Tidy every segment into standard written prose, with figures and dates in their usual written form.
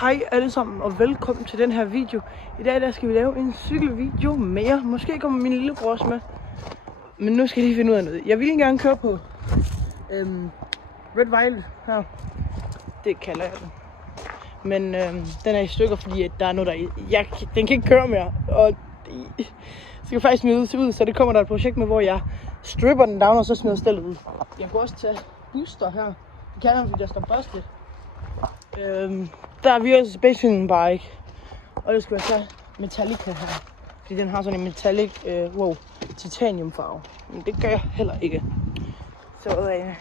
Hej alle sammen og velkommen til den her video. I dag der skal vi lave en cykelvideo mere. Måske kommer min lillebror også med. Men nu skal jeg lige finde ud af noget. Jeg vil gerne køre på Red Violet her. Det kalder jeg den. Men den er i stykker, fordi der er noget der den kan ikke køre mere. Og det skal faktisk smides ud, så det kommer der et projekt med, hvor jeg stripper den down og så smider stillet ud. Jeg kan også tage booster her. Det kan jeg, fordi der står busted. Der er vi også Special Bike, og det skal jeg tage Metallica her, fordi den har sådan en metallic, titaniumfarve, men det gør jeg heller ikke. Så jeg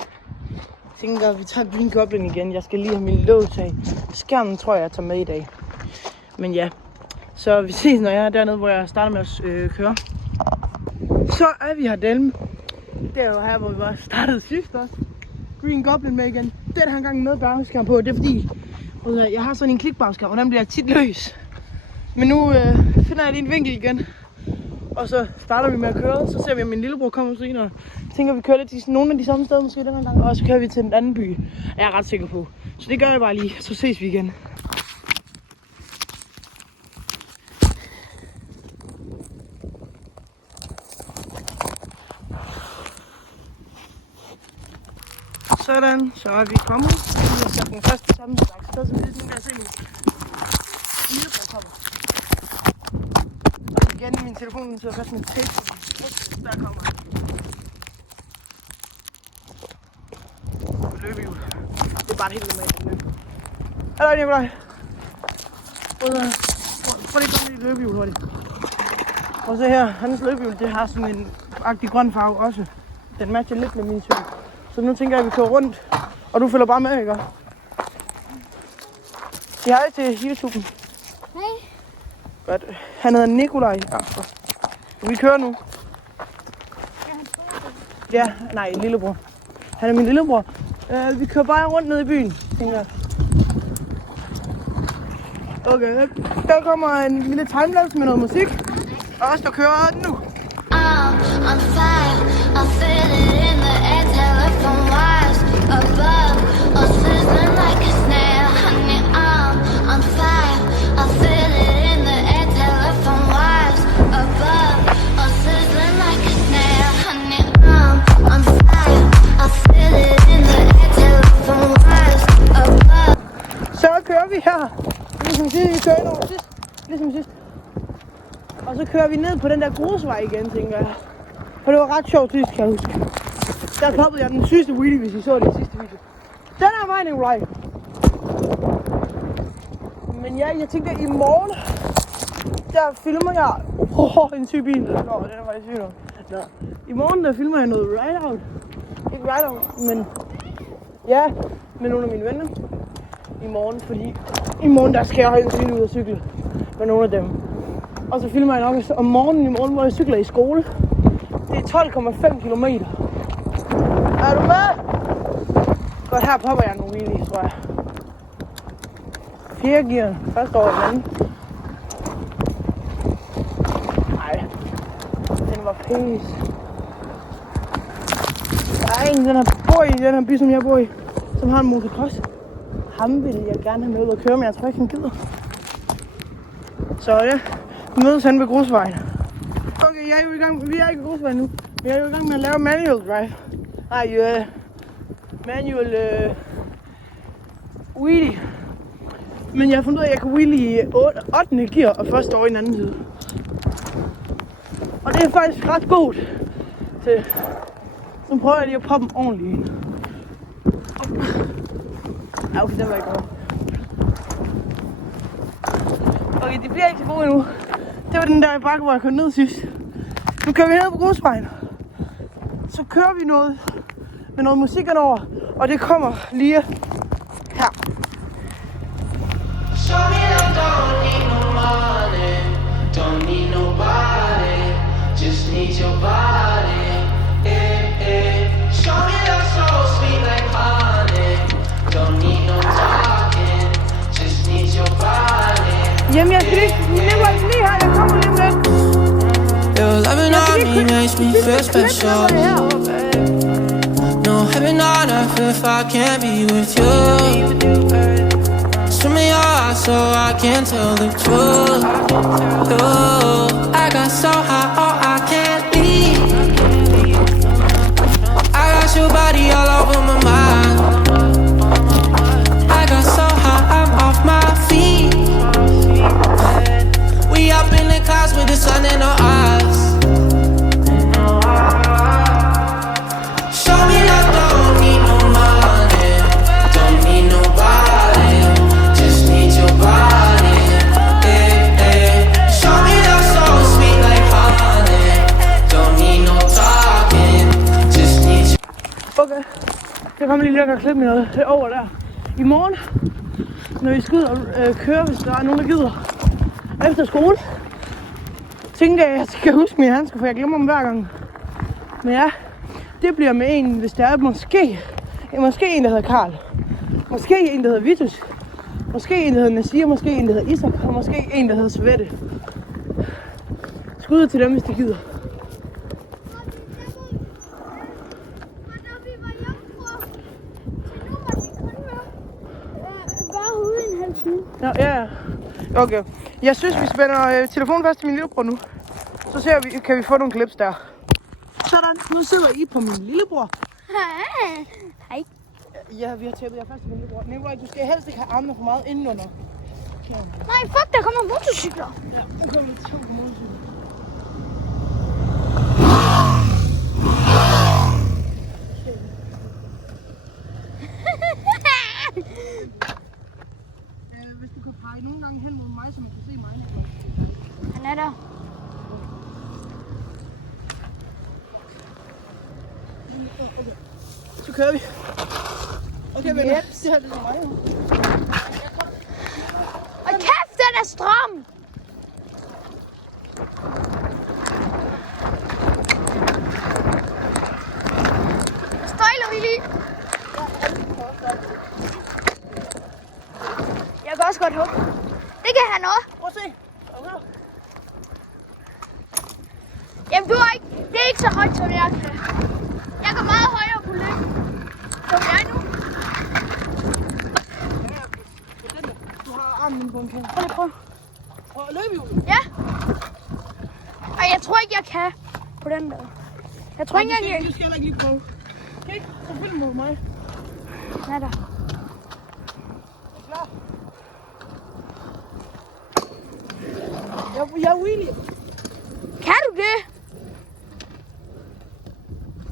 tænker, at vi tager Green Goblin igen. Jeg skal lige have min lågtag. Skærmen tror jeg tager med i dag, men ja. Så vi ses, når jeg er dernede, hvor jeg starter med at køre. Så er vi her Delme. Det er jo her, hvor vi var startet sidst også. Green Goblin med igen. Den her gang med bagskærm på, det er fordi jeg har sådan en klikbagskærm, og den bliver tit løs. Men nu finder jeg lige en vinkel igen, og så starter vi med at køre. Så ser vi, om min lillebror kommer senere. Jeg tænker, vi kører lidt til nogle af de samme steder måske den her gang, og så kører vi til en anden by, er jeg ret sikker på. Så det gør jeg bare lige, så ses vi igen. Sådan, så er vi kommet. Vi har sat den første samme slags sted, så det er sådan, der ser min lillebror kommer. Og igen, min telefon sidder fast med tape. Der kommer han. Løbehjul. Det er bare et helt normalt løb. Hallo Nikolaj. Prøv lige at komme lige løbehjul hurtigt. Og så her, hans løbehjul, det har sådan en agtig grøn farve også. Den matcher lidt med min cykel. Så nu tænker jeg, at vi kører rundt, og du følger bare med, ikke? Sig hej til YouTuben. Hej. Godt. Han hedder Nikolaj. Ja. Vi kører nu. Ja, nej, lillebror. Han er min lillebror. Vi kører bare rundt ned i byen, tænker jeg. Okay, der kommer en lille timelapse med noget musik. Og os, der kører nu. I'm fire, I feel it in the air, telephone wires above, all sizzling like a snail, honey, I'm fire, I feel it in the air, telephone wires above, all sizzling like a snail, honey, I'm fire, I feel it in the air, telephone wires above. Så kører vi her, ligesom sidst, vi kører ind over sidst, ligesom sidst. Og så kører vi ned på den der grusvej igen, tænker jeg. For det var ret sjovt sidst, kan jeg huske. Der toppede jeg den sygeste wheelie, hvis I så det i sidste video. Den er vejen, Nikolaj. Men ja, jeg tænkte, at i morgen, der filmer jeg... en syg bil. Nå, den er faktisk syg nok. Nå. I morgen, der filmer jeg noget ride-out. Ikke ride-out, men... Ja, med nogle af mine venner. I morgen, fordi... I morgen, der skal jeg højst sandsynligt ud og cykle med nogle af dem. Og så filmer jeg nok om morgenen i morgen, hvor jeg cykler i skole. Det er 12,5 kilometer. Er du med? Godt, her popper jeg nogle wheelies, tror jeg. 4 gear. Først over den anden. Nej. Den var pæs. Der er en, den her by, som jeg bor i, som har en motocross. Ham vil jeg gerne have med ud og køre, men jeg tror ikke, han gider. Så ja. Vi mødes hen ved grusvejen. Okay, jeg er jo i gang. Vi er ikke ved grusvejen nu. Vi er jo i gang med at lave manual drive. Nej, manual wheelie. Men jeg har fundet ud af, at jeg kan wheelie i 8. gear og først over i den anden side. Og det er faktisk ret godt til. Så prøver jeg lige at poppe dem ordentligt ind. Ja, okay, den var ikke godt. Okay, det bliver ikke så gode endnu. Det var den der bakke, hvor jeg kørte ned sidst. Nu kører vi ned på grusvejen. Så kører vi noget med noget musik over, og det kommer lige her. Show me I don't need no money, don't need nobody, just need your body. Show me that soul sweet like honey, don't need no talking, just need your body. Jamen jeg skal lige her, jeg kommer lige med. Your loving on me makes me feel special. No heaven on earth if I can't be with you. Swim me your high so I can't tell the truth. I got so high, oh, I can't leave. I got your body all over my mind. I got so high, I'm off my feet. We up in the clouds with the sun in our eyes. Show me I don't need no money, don't need nobody, just need your body. Yeah, yeah. Show me that so sweet like honey, don't need no talking, just need your. Okay, jeg kommer lige og klippe noget over der. I morgen, når vi skal ud og køre, hvis der er nogen, der gider efter skole, tænker jeg, at jeg skal huske mine handsker, for jeg glemmer dem hver gang. Men ja, det bliver med en, hvis der er måske en, der hedder Karl. Måske en, der hedder Vitus. Måske en, der hedder Nasir. Måske en, der hedder Isak. Og måske en, der hedder Svette. Skud til dem, hvis de gider. Ja. Okay. Jeg synes, vi spænder telefonen fast til min lillebror nu. Så ser vi, kan vi få nogle clips der. Sådan, nu sidder I på min lillebror. Hej. Ja, vi har tæppet jer fast til min lillebror. Nikolaj, du skal helst ikke have armene for meget indenunder. Nej, fuck, der kommer motorcykler. Ja, nu kommer vi 2 på motorcykler. Hvis du kan pege nogle gange hen mod mig, så man kan se mig. Han er der. Okay. Så kører vi. Okay, venner. Det her det er mig. Og kæft, den er stram. Støjler vi lige. Jeg kan også godt håbe. Det kan han også. Prøv at se. Okay. Jamen, du er ikke. Det er ikke så højt, som jeg kan. Jeg går meget højere på løb. Som jeg nu. Du har armen på en kant. Prøv at løbe, Julie. Ja. Og jeg tror ikke, jeg kan på den der. Jeg tror ikke, jeg kan. Du skal heller ikke lige prøve. Okay, så følg mod mig. Ja, der. Klar. Jeg er wheelie. Kan du det?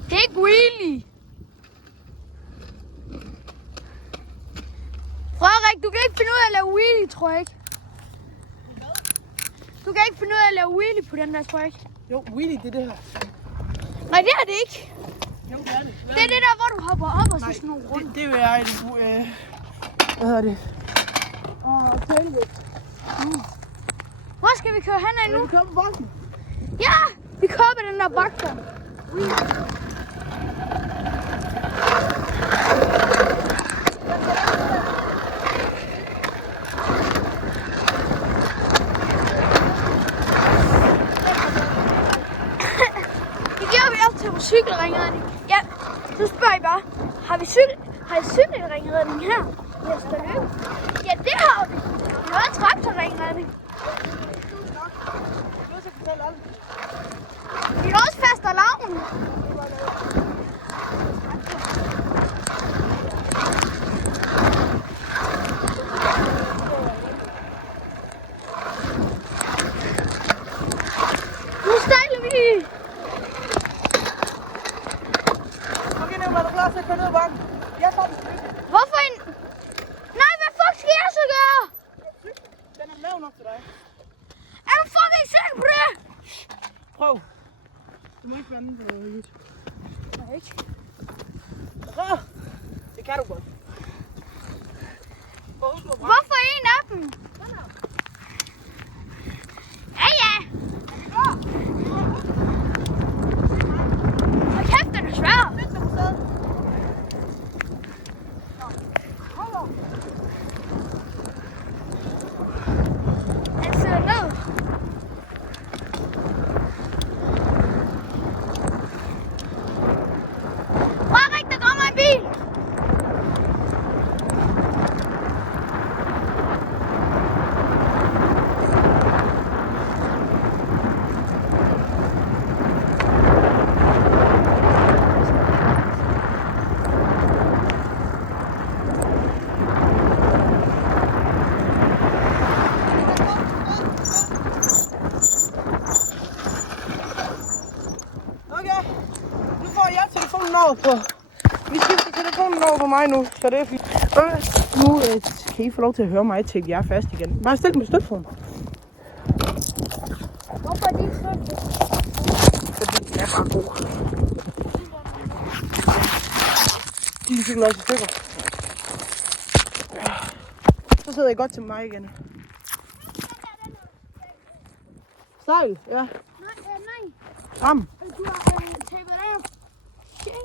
Det er ikke wheelie. Frederik, du kan ikke finde ud af at lave wheelie, tror jeg ikke. Du kan ikke finde ud af at lave wheelie på den der, tror jeg ikke. Jo, wheelie, det er det her. Nej, det er det ikke. Jo, det er det. Det er det der, hvor du hopper op og så sådan nogle rundt. Det vil jeg hvad hedder det? Tailvægt. Hvor skal vi køre hen af nu? Vi kører på bakken. Ja, vi kører på den der bakke der. På cykelringredning. Ja, så spørger I bare, har I cykelringredning her? Ja, det har vi. Vi har en traktorringredning. Vi har også fastelavn. Nu stejler vi. Så kører ned ad bakken. Jeg tager den. Hvorfor en... Nej, hvad fuck skal jeg så gøre? Den er lav nok til dig. Er du fucking synd på det? Prøv. Du må ikke vande på noget. Nej, ikke. Det kan du godt. Hvorfor en af dem? Ja, ja. Hvor kæft, den er svær. Den sidder ned. Frederik, der kommer en bil. på. Vi skifter telefonen over på mig nu, så det er fint. Nu kan I få lov til at høre mig til jer fast igen. Bare stil med støtfoden. Hvorfor er det ikke sådan? Fordi den er bare god. Din cykel er også i stykker. Så sidder I godt til mig igen. Stejl, ja. Nej. Ram. Du har tapet af. Okay.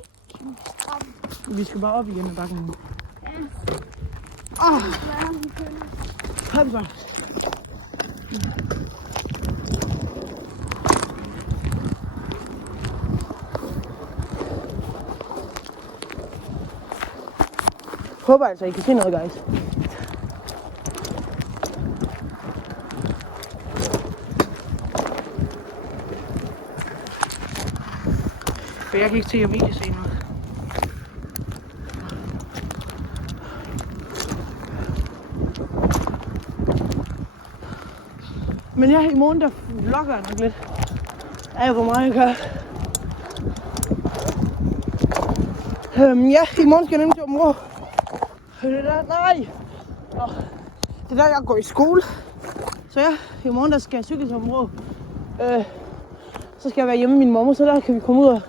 Vi skal bare op igen ad bakken nu. Ja. Kom så. Håber altså, I kan se noget, guys. For jeg kan ikke se, om I kan se noget. Men ja, i morgen der vlogger jeg nok lidt af, hvor meget jeg gør. Ja, i morgen skal jeg nemlig til Aabenraa. Nej! Det er der, jeg går i skole. Så ja, i morgen der skal jeg cykle til Aabenraa. Så skal jeg være hjemme med min mor, så der kan vi komme ud og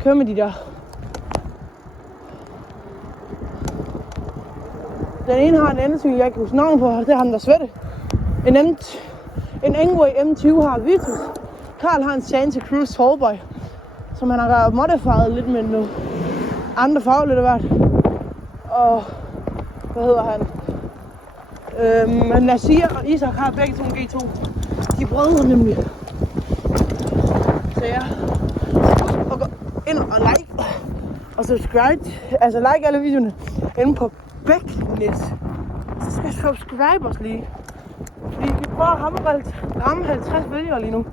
køre med de der. Den ene har en anden cykel, jeg ikke kan huske navn på, det er ham der Svette. En Engway M20 har Vitus. Karl har en Santa Cruz Tallboy, som han har modifieret lidt med nogle andre farver lidt af hvert. Og hvad hedder han? Nasir og Isak har begge to en G2. De er brødre nemlig. Så ja, husk at gå ind og like og subscribe. Altså like alle videoerne inde på Bæknet. Så skal jeg subscribe os lige. Fordi vi prøver at ramme 50 følgere lige nu.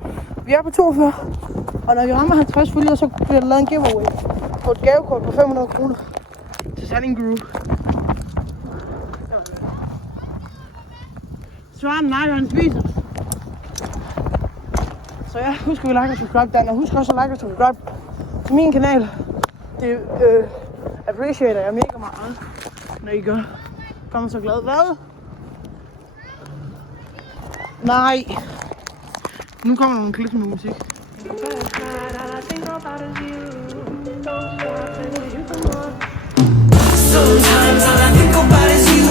Vi er på 42. Og når vi rammer 50 følgere, så bliver der lavet en giveaway på et gavekort på 500 kroner til Sanding Group. Svaren nej, han spiser. Så ja, husk at like og subscribe den, og husk også at like og subscribe til min kanal. Det appreciater jeg mega meget, når I gør. Kommer så glad. Hvad? Nej. Nu kommer der nogle klip med musik. Sometimes all I think about is you.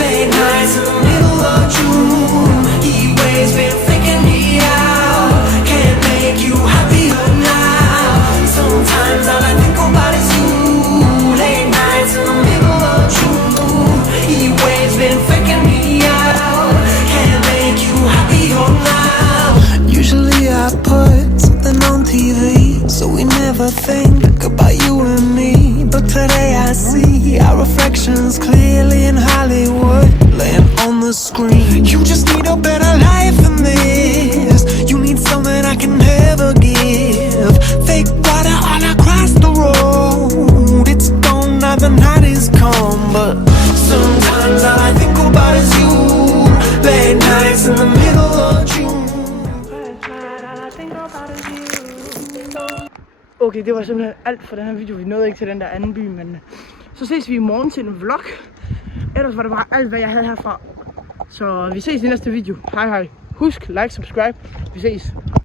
Late nights in the middle of June. Heat waves been faking me out. Can't make you happier now. Sometimes all I think about is you. Late nights in the middle of June. Heat waves been faking me out. Can't make you happier now. Usually I put something on TV, so we never think about you and me. But today I see our reflections clearly in Hollywood, laying on the screen. You just need a better life than this. You need something I can never give. Fake water all across the road. It's gone now, the night is come. But sometimes all I think about is you. Late nights in the middle of June. Okay, det var simpelthen alt for den her video. Vi nåede ikke til den der anden by, men så ses vi i morgen til en vlog. Ellers var det bare alt, hvad jeg havde herfra. Så vi ses i næste video. Hej hej. Husk, like, subscribe. Vi ses.